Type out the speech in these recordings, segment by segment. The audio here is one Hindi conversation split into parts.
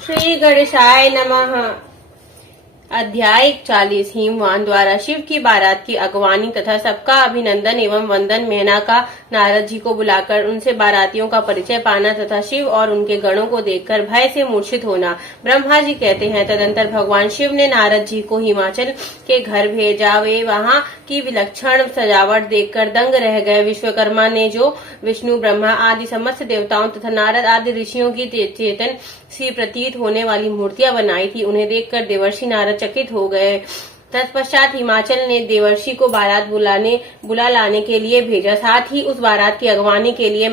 श्री गणेशाय नमः। अध्याय 40। हिमवान द्वारा शिव की बारात की अगवानी तथा सबका अभिनंदन एवं वंदन। मेनका नारद जी को बुलाकर उनसे बारातियों का परिचय पाना तथा शिव और उनके गणों को देखकर भय से मूर्छित होना। ब्रह्मा जी कहते हैं, तदंतर भगवान शिव ने नारद जी को हिमाचल के घर भेजा। वे वहां की विलक्षण सजावट देखकर दंग रह गए। विश्वकर्मा ने जो विष्णु, ब्रह्मा आदि समस्त देवताओं तथा नारद आदि ऋषियों की चेतन सी प्रतीत होने वाली मूर्तियां बनाई थी, उन्हें देखकर देवर्षि नारद चकित हो गए। तत्पश्चात हिमाचल ने देवर्षि को बारात बुला लाने के लिए भेजा। साथ ही उस बारात की अगवानी के लिए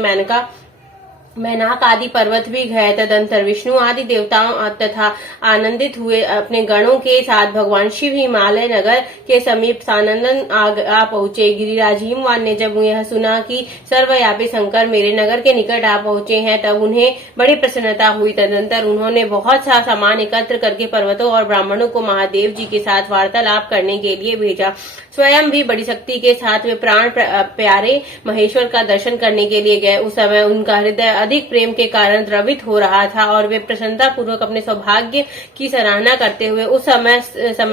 मैनाक आदि पर्वत भी गए। तदंतर विष्णु आदि देवताओं तथा आनंदित हुए अपने गणों के साथ भगवान शिव हिमालय नगर के समीप सानंदन आ पहुंचे। गिरिराज हिमवान ने जब यह सुना कि सर्वव्यापी शंकर मेरे नगर के निकट आ पहुंचे हैं, तब उन्हें बड़ी प्रसन्नता हुई। तदंतर उन्होंने बहुत सा सामान एकत्र करके पर्वतों और ब्राह्मणों को महादेव जी के साथ वार्तालाप करने के लिए भेजा। स्वयं भी बड़ी शक्ति के साथ वे प्राण प्यारे महेश्वर का दर्शन करने के लिए गए। उस समय उनका हृदय अधिक प्रेम के कारण द्रवित हो रहा था और वे प्रसन्नता पूर्वक अपने सौभाग्य की सराहना करते हुए उस समय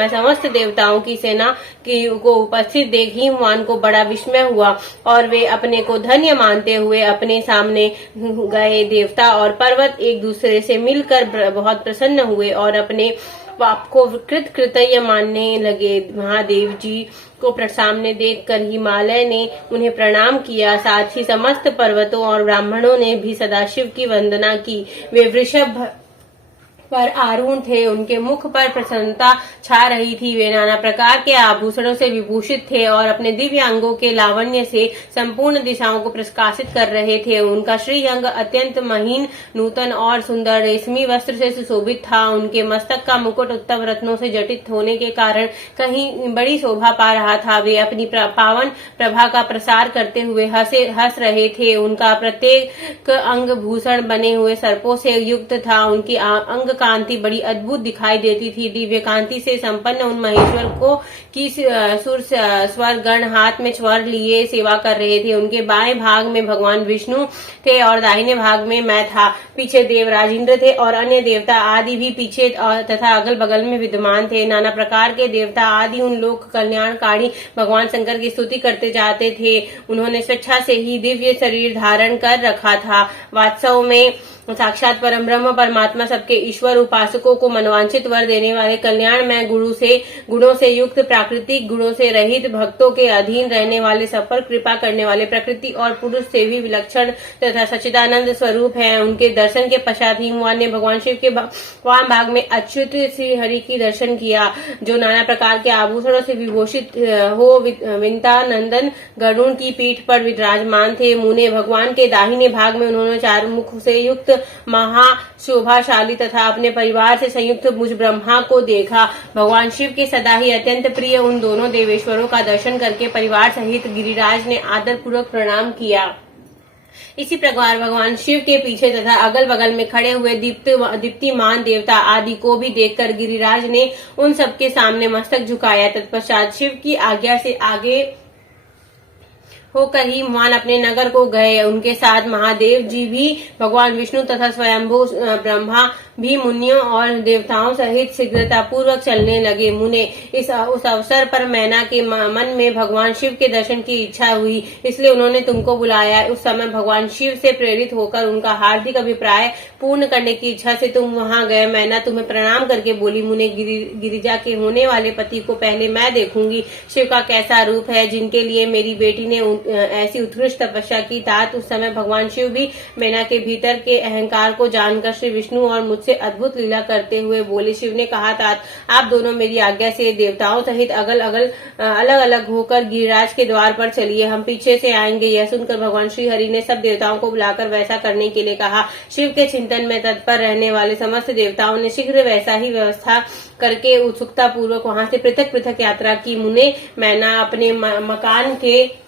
समस्त देवताओं की सेना को उपस्थित देख हिमवान को बड़ा विस्मय हुआ और वे अपने को धन्य मानते हुए अपने सामने गए देवता और पर्वत एक दूसरे से मिलकर बहुत प्रसन्न हुए और अपने पाप को कृतकृत्य मानने लगे। महादेव जी को सामने देखकर हिमालय ने उन्हें प्रणाम किया। साथ ही समस्त पर्वतों और ब्राह्मणों ने भी सदाशिव की वंदना की। वे वृषभ पर आरूढ़ थे, उनके मुख पर प्रसन्नता छा रही थी। वे नाना प्रकार के आभूषणों से विभूषित थे और अपने दिव्य अंगों के लावण्य से संपूर्ण दिशाओं को प्रकाशित कर रहे थे। उनका श्रीअंग अत्यंत महीन, नूतन और सुंदर रेशमी वस्त्र से सुशोभित था। उनके मस्तक का मुकुट उत्तम रत्नों से जटित होने के कारण कहीं बड़ी शोभा पा रहा था। वे अपनी पावन प्रभा का प्रसार करते हुए हंस रहे थे। उनका प्रत्येक अंग भूषण बने हुए सर्पों से युक्त था। उनकी अंग कांति बड़ी अद्भुत दिखाई देती थी। दिव्य कांति से संपन्न उन महेश्वर को की सुर स्वर गण हाथ में स्वर लिए सेवा कर रहे थे। उनके बाएं भाग में भगवान विष्णु थे और दाहिने भाग में मैं था। पीछे देवराज इंद्र थे और अन्य देवता आदि भी पीछे तथा अगल बगल में विद्यमान थे। नाना प्रकार के देवता आदि उन लोक कल्याणकारी भगवान शंकर की स्तुति करते जाते थे। उन्होंने स्वेच्छा से ही दिव्य शरीर धारण कर रखा था। वास्तव में साक्षात परम ब्रह्म परमात्मा सबके ईश्वर उपासकों को मनवांछित वर देने वाले कल्याणमय गुणों से युक्त, प्राकृतिक गुणों से रहित, भक्तों के अधीन रहने वाले, सफल कृपा करने वाले, प्रकृति और पुरुष से भी विलक्षण तथा सच्चिदानंद स्वरूप हैं। उनके दर्शन के पश्चात हिमवान ने भगवान शिव के वाम भाग में अच्युत श्री हरि की दर्शन किया, जो नाना प्रकार के आभूषणों से विभूषित हो विंता नंदन गरुण की पीठ पर विराजमान थे। मुने भगवान के दाहिने भाग में उन्होंने चार मुख से युक्त महाशोभाशाली तथा अपने परिवार से संयुक्त मुझ ब्रह्मा को देखा। भगवान शिव के सदा ही अत्यंत प्रिय उन दोनों देवेश्वरों का दर्शन करके परिवार सहित गिरिराज ने आदर पूर्वक प्रणाम किया। इसी प्रकार भगवान शिव के पीछे तथा अगल बगल में खड़े हुए दीप्तिमान देवता आदि को भी देखकर गिरिराज ने उन सबके सामने मस्तक झुकाया। तत्पश्चात शिव की आज्ञा से आगे होकर हिमवान अपने नगर को गए। उनके साथ महादेव जी भी, भगवान विष्णु तथा स्वयंभू ब्रह्मा भी मुनियों और देवताओं सहित शीघ्रता पूर्वक चलने लगे। मुने उस अवसर पर मैना के मन में भगवान शिव के दर्शन की इच्छा हुई, इसलिए उन्होंने तुमको बुलाया। उस समय भगवान शिव से प्रेरित होकर उनका हार्दिक अभिप्राय पूर्ण करने की इच्छा से तुम वहां गए। मैना तुम्हें प्रणाम करके बोली, मुने गिरिजा के होने वाले पति को पहले मैं देखूंगी। शिव का कैसा रूप है, जिनके लिए मेरी बेटी ने ऐसी उत्कृष्ट तपस्या की। तात उस समय भगवान शिव भी मैना के भीतर के अहंकार को जानकर श्री विष्णु और मुझसे अद्भुत लीला करते हुए बोले। शिव ने कहा, तात आप दोनों मेरी आज्ञा से देवताओं सहित अलग अलग होकर गिरिराज के द्वार पर चलिए, हम पीछे से आएंगे। यह सुनकर भगवान श्री हरि ने सब देवताओं को बुलाकर वैसा करने के लिए कहा। शिव के चिंतन में तत्पर रहने वाले समस्त देवताओं ने शीघ्र वैसा ही व्यवस्था करके उत्सुकता पूर्वक वहां से पृथक पृथक यात्रा की। मुने मैना अपने मकान के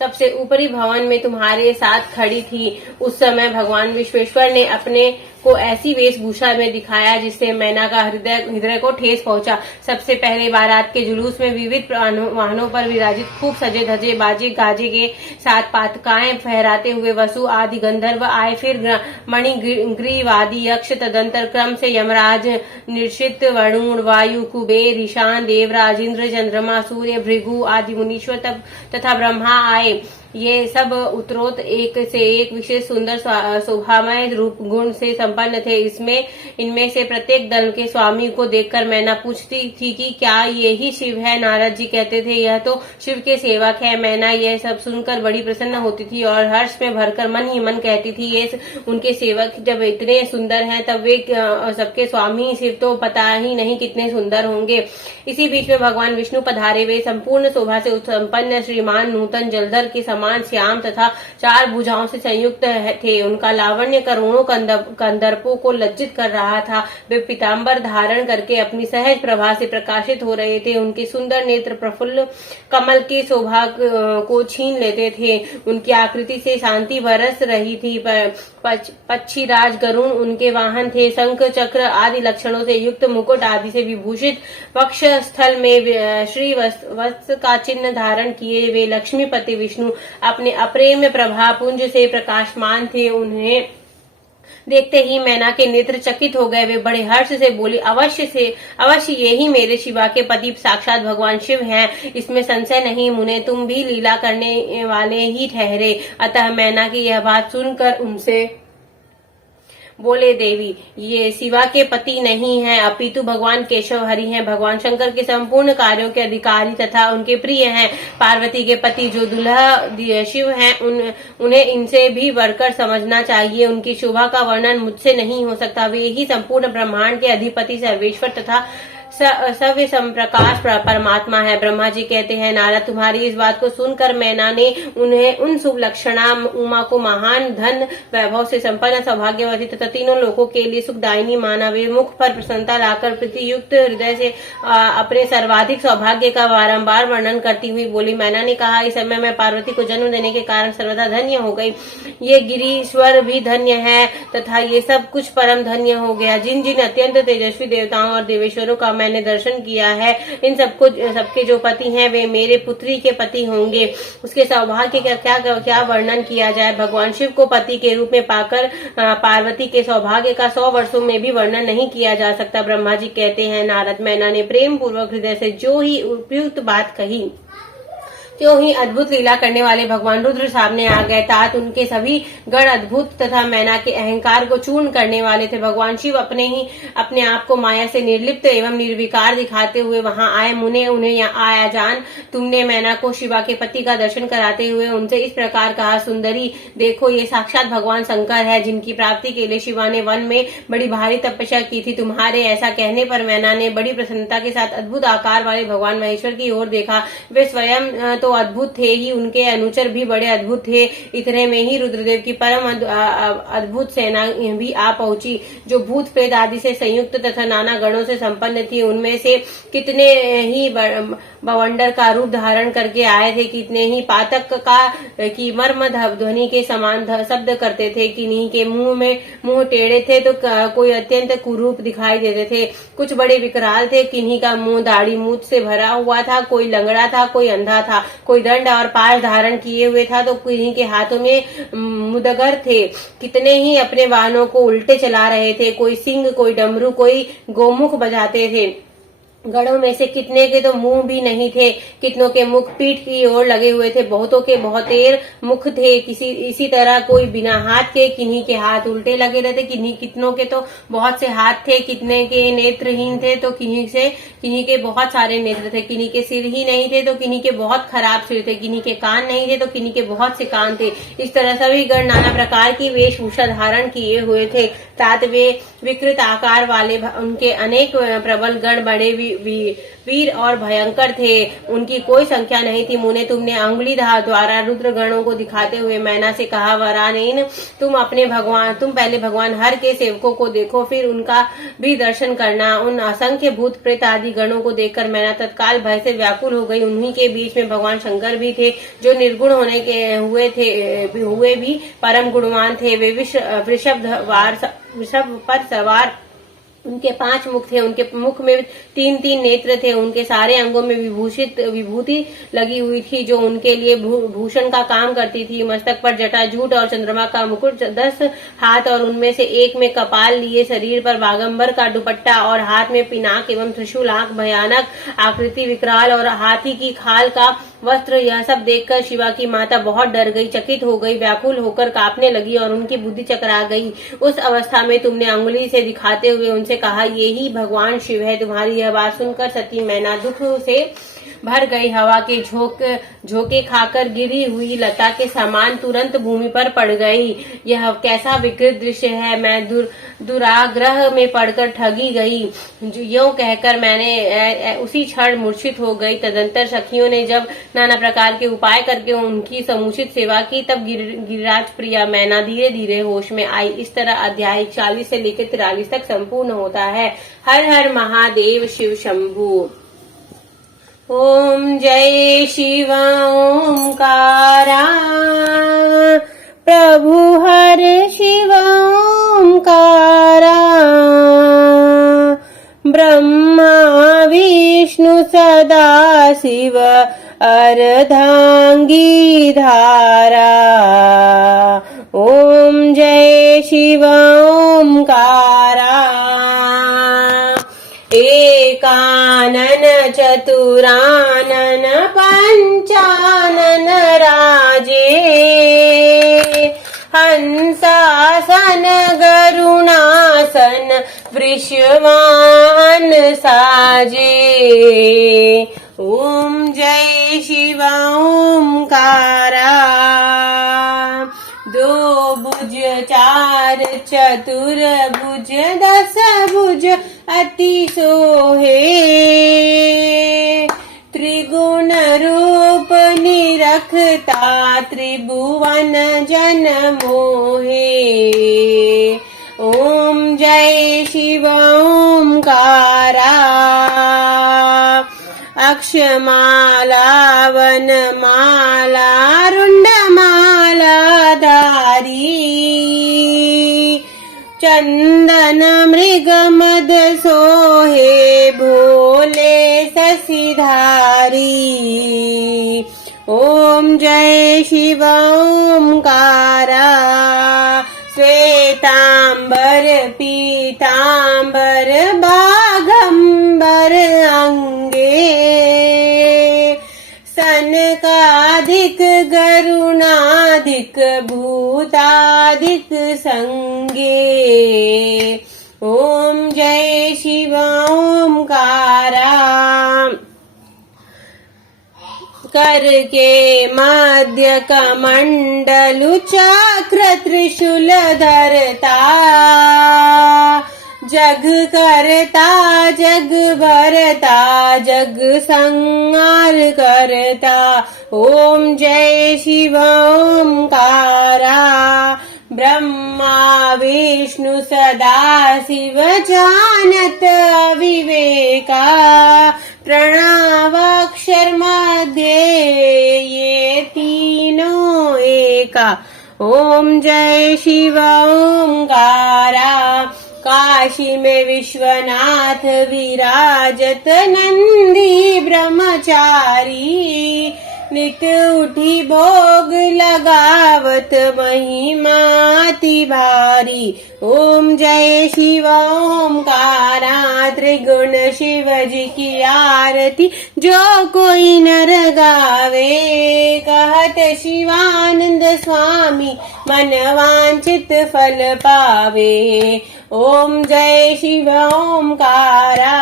सबसे ऊपरी भवन में तुम्हारे साथ खड़ी थी। उस समय भगवान विश्वेश्वर ने अपने को ऐसी वेशभूषा में दिखाया जिससे मैना का हृदय को ठेस पहुंचा। सबसे पहले बारात के जुलूस में विविध वाहनों पर विराजित खूब सजे धजे बाजे गाजे के साथ पातकाएं फहराते हुए वसु आदि गंधर्व आए। फिर मणिग्रीव आदि यक्ष, तदंतर क्रम से यमराज, निश्चित, वरुण, वायु, कुबेर, ईशान, देवराज, इंद्र, चंद्रमा, सूर्य, भृगु आदि मुनीश्वर तथा ब्रह्मा आए। ये सब उत्तरोत्तर एक से एक विशेष सुंदर शोभामय रूप गुण से संपन्न थे। इनमें से प्रत्येक दल के स्वामी को देखकर मैना पूछती थी कि क्या यही शिव है? नारद जी कहते थे, यह तो शिव के सेवक है। मैना यह सब सुनकर बड़ी प्रसन्न होती थी और हर्ष में भरकर मन ही मन कहती थी, ये उनके सेवक जब इतने सुंदर हैं तब वे सबके स्वामी शिव तो पता ही नहीं कितने सुंदर होंगे। इसी बीच में भगवान विष्णु पधारे। वे संपूर्ण शोभा से संपन्न श्रीमान नूतन जलधर के समान श्याम तथा 4 भुजाओं से संयुक्त थे। उनका लावण्य करोड़ों कंदर्पों को लज्जित कर रहा था। वे पीताम्बर धारण करके अपनी सहज प्रभा से प्रकाशित हो रहे थे। उनके सुंदर नेत्र प्रफुल्ल कमल की शोभा को छीन लेते थे। उनकी आकृति से शांति बरस रही थी। पक्षीराज गरुण उनके वाहन थे। शंख चक्र आदि लक्षणों से युक्त मुकुट आदि से विभूषित वक्ष स्थल में श्री वत्स का चिन्ह धारण किए वे लक्ष्मीपति विष्णु अपने अप्रेम प्रभा पुंज से प्रकाशमान थे। उन्हें देखते ही मैना के नेत्र चकित हो गए। वे बड़े हर्ष से बोली, अवश्य यही मेरे शिवा के पति साक्षात भगवान शिव हैं, इसमें संशय नहीं। मुने तुम भी लीला करने वाले ही ठहरे। अतः मैना की यह बात सुनकर उनसे बोले, देवी ये शिवा के पति नहीं हैं अपितु भगवान केशव हरि हैं। भगवान शंकर के संपूर्ण कार्यों के अधिकारी तथा उनके प्रिय हैं। पार्वती के पति जो दुल्हा शिव हैं उन्हें इनसे भी बढ़कर समझना चाहिए। उनकी शोभा का वर्णन मुझसे नहीं हो सकता। वे ही संपूर्ण ब्रह्मांड के अधिपति सर्वेश्वर तथा सव्य संप्रकाश परमात्मा है। ब्रह्मा जी कहते हैं, नारद तुम्हारी इस बात को सुनकर मैना ने उन्हें उन शुभ लक्षणा उमा को महान धन वैभव से संपन्न सौभाग्यवती तथा तीनों लोगों के लिए सुखदायिनी माना। वे मुख पर प्रसन्नता लाकर प्रतियुक्त हृदय से अपने सर्वाधिक सौभाग्य का बारंबार वर्णन करती हुई बोली। मैना ने कहा, इस समय मैं पार्वती को जन्म देने के कारण सर्वदा धन्य हो गई। ये गिरीश्वर भी धन्य है तथा ये सब कुछ परम धन्य हो गया। जिन जिन अत्यंत तेजस्वी देवताओं और देवेश्वरों का मैंने दर्शन किया है, इन सबके जो पति हैं वे मेरे पुत्री के पति होंगे। उसके सौभाग्य का क्या वर्णन किया जाए। भगवान शिव को पति के रूप में पाकर पार्वती के सौभाग्य का 100 वर्षों में भी वर्णन नहीं किया जा सकता। ब्रह्मा जी कहते हैं, नारद मैना ने प्रेम पूर्वक हृदय से जो ही उपयुक्त बात कही त्यों ही अद्भुत लीला करने वाले भगवान रुद्र सामने आ गए। तात उनके सभी गण अद्भुत तथा मैना के अहंकार को चूर्ण करने वाले थे। भगवान शिव अपने आप को माया से निर्लिप्त एवं निर्विकार दिखाते हुए वहां आए। मुने उन्हें आया जान तुमने मैना को शिवा के पति का दर्शन कराते हुए उनसे इस प्रकार कहा, सुंदरी देखो ये साक्षात भगवान शंकर है, जिनकी प्राप्ति के लिए शिवा ने वन में बड़ी भारी तपस्या की थी। तुम्हारे ऐसा कहने पर मैना ने बड़ी प्रसन्नता के साथ अद्भुत आकार वाले भगवान महेश्वर की ओर देखा। वे स्वयं तो अद्भुत थे ही, उनके अनुचर भी बड़े अद्भुत थे। इतने में ही रुद्रदेव की परम अद्भुत सेना भी आ पहुंची, जो भूत प्रेत आदि से संयुक्त तथा नाना गणों से संपन्न थी। उनमें से कितने ही बवंडर का रूप धारण करके आए थे, कितने ही पातक की मर्म ध्वनि के समान शब्द करते थे। किन्हीं के मुंह टेढ़े थे तो कोई अत्यंत कुरूप दिखाई देते थे। कुछ बड़े विकराल थे, किन्हीं का मुंह दाढ़ी मूछ से भरा हुआ था, कोई लंगड़ा था, कोई अंधा था, कोई दंड और पाश धारण किए हुए था तो किन्हीं के हाथों में मुदगर थे। कितने ही अपने वाहनों को उल्टे चला रहे थे, कोई सिंह, कोई डमरू, कोई गोमुख बजाते थे। गणों में से कितने के तो मुंह भी नहीं थे, कितनों के मुख पीठ की ओर लगे हुए थे, बहुतों के बहुतेर मुख थे। इसी तरह कोई बिना हाथ के, किन्हीं के हाथ उल्टे लगे रहते, कितनों के तो बहुत से हाथ थे, कितने के नेत्रहीन थे तो किन्हीं के बहुत सारे नेत्र थे, किन्हीं के सिर ही नहीं थे तो किन्हीं के बहुत खराब सिर थे, किन्हीं के कान नहीं थे तो किन्हीं के बहुत से कान थे। इस तरह सभी गण नाना प्रकार की वेशभूषा धारण किए हुए थे। तात वे विकृत आकार वाले उनके अनेक प्रबल गण बड़े वीर और भयंकर थे, उनकी कोई संख्या नहीं थी। मुने तुमने अंगुली द्वारा रुद्र गणों को दिखाते हुए मैना से कहा, वरानेन तुम पहले भगवान हर के सेवकों को देखो, फिर उनका भी दर्शन करना। उन असंख्य भूत प्रेत आदि गणों को देखकर मैना तत्काल भय से व्याकुल हो गई। उन्हीं के बीच में भगवान शंकर भी थे, जो निर्गुण हुए भी परम गुणवान थे। वे वृषभ वार वृषभ पर सवार। उनके 5 मुख थे, उनके मुख में 3-3 नेत्र थे, उनके सारे अंगों में विभूति लगी हुई थी जो उनके लिए भूषण का काम करती थी। मस्तक पर जटाजूट और चंद्रमा का मुकुट, 10 हाथ और उनमें से एक में कपाल लिए, शरीर पर बागंबर का दुपट्टा और हाथ में पिनाक एवं त्रिशूल, आंख भयानक आकृति विकराल और हाथी की खाल का वस्त्र। यह सब देखकर शिवा की माता बहुत डर गई, चकित हो गई, व्याकुल होकर कांपने लगी और उनकी बुद्धि चकरा गई। उस अवस्था में तुमने अंगुली से दिखाते हुए उनसे कहा, ये ही भगवान शिव है। तुम्हारी यह बात सुनकर सती मैना दुख से भर गई, हवा के झोंके खाकर गिरी हुई लता के समान तुरंत भूमि पर पड़ गई। यह कैसा विकृत दृश्य है, मैं दुराग्रह में पड़कर ठगी गई। यूं कहकर मैंने उसी क्षण मूर्छित हो गई। तदंतर सखियों ने जब नाना प्रकार के उपाय करके उनकी समुचित सेवा की, तब गिरिराज प्रिया मैना धीरे धीरे होश में आई। इस तरह अध्याय 40 से लेकर 43 तक संपूर्ण होता है। हर हर महादेव, शिव शंभू। ओम जय शिव ओंकारा, प्रभु हर शिव ओंकारा, ब्रह्मा विष्णु सदा शिव अर्धांगी धारा। ओम जय शिव ओंकारा, एकानन चतुरानन पंचानन राजे, हंसासन गरुणासन वृषवाहन साजे। ओम जय शिव ओंकारा, 2 भुज 4 चतुर्भुज 10 भुज अति सोहे, त्रिगुण रूप निरखता त्रिभुवन जन मोहे। ओम जय शिव ओंकारा, अक्षमाला वनमाला रुंडमाला धारी, चंदन मृग मद सोहे भोले शशिधारी। ओम जय शिव ओंकारा, श्वेतांबर पीतांबर बाघंबर अंगे, सनकाधिक गरुणाधिक भूताधिक संगे। ओम जय शिव ओंकारा, कर के मध्य कमंडलु चक्र त्रिशूल धरता, जग करता जग भरता जग संहार करता। ओम जय शिव ओंकारा, ब्रह्मा विष्णु सदा शिव जानत अविवेका, प्रणवाक्षर मध्य ये तीनों एका। ओम जय शिव ओंकारा, काशी में विश्वनाथ विराजत नंदी ब्रह्मचारी, नित उठी भोग लगावत महिमाति भारी। ओम जय शिव ओंकारा, त्रिगुण शिव जी की आरती जो कोई नर गावे, कहत शिवानंद स्वामी मन वांछित फल पावे। ओम जय शिव ओंकारा,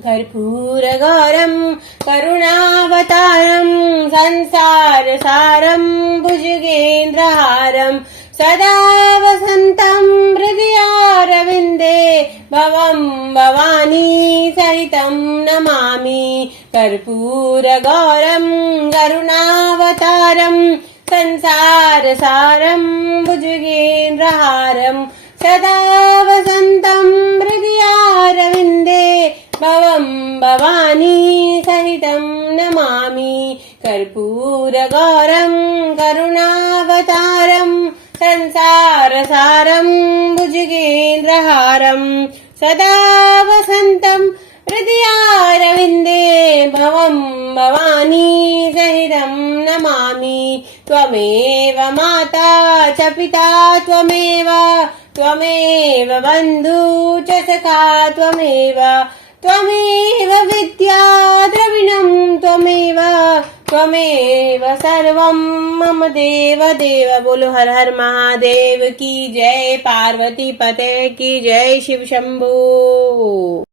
कर्पूर गौरम करुणावतारम संसार सारम भुजगेन्द्रहारम, सदा वसंतम हृदयारविंदे भवम भवानी सहितं नमामि। कर्पूर गौरम करुणावतारम संसार सारम भुजगेन्द्रहारम, सदा वसंतं हृदयारविंदे भवम भवानी सहितं नमामि। कर्पूर गौरम करुणावतारम संसार सारम भुजगेन्द्रहारम, मृगेन्द्रहारम् सदा वसन्तम् हृदयारविन्दे भवम् भवानी सहितम् नमामि। त्वमेव माता च पिता त्वमेव बन्धु च सखा त्वमेव विद्या द्रविणम् त्वमेव सर्वम् मम देव देव। बोलो हर हर महादेव की जय, पार्वती पते की जय, शिव शंभो।